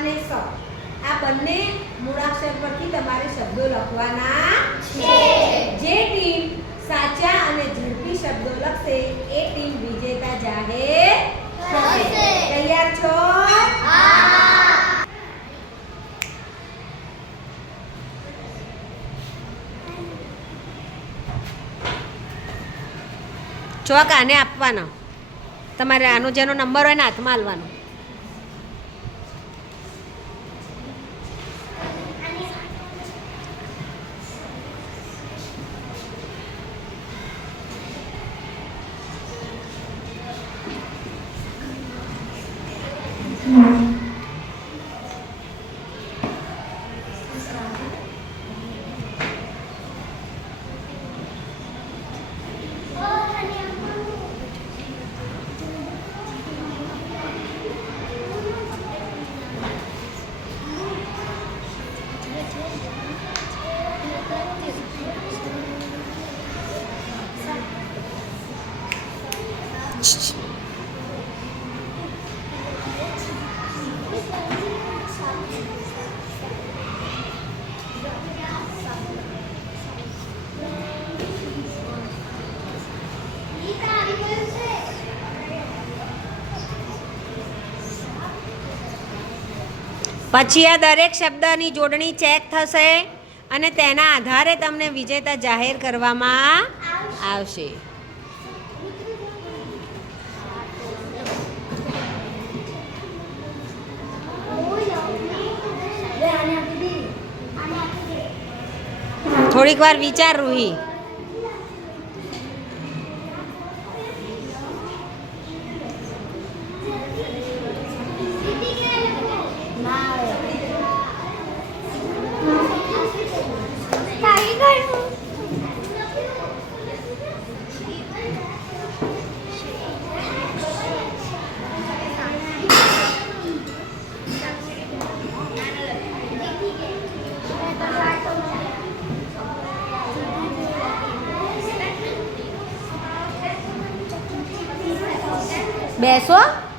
અને સ આ બંને મૂળાક્ષર પરથી તમારે શબ્દો લખવાના છે. જે ટીમ સાચા અને ઝડપી શબ્દો લખશે એ ટીમ વિજેતા જાહેર થશે. તૈયાર છો? હા. ચોક આને આપવાનો. તમારે આનો જેનો નંબર હોય ને હાથમાં આલવાનો. પછી આ દરેક શબ્દની જોડણી ચેક થશે અને તેના આધારે તમને વિજેતા જાહેર કરવામાં આવશે. થોડીક વાર વિચાર રૂહી. બેસો.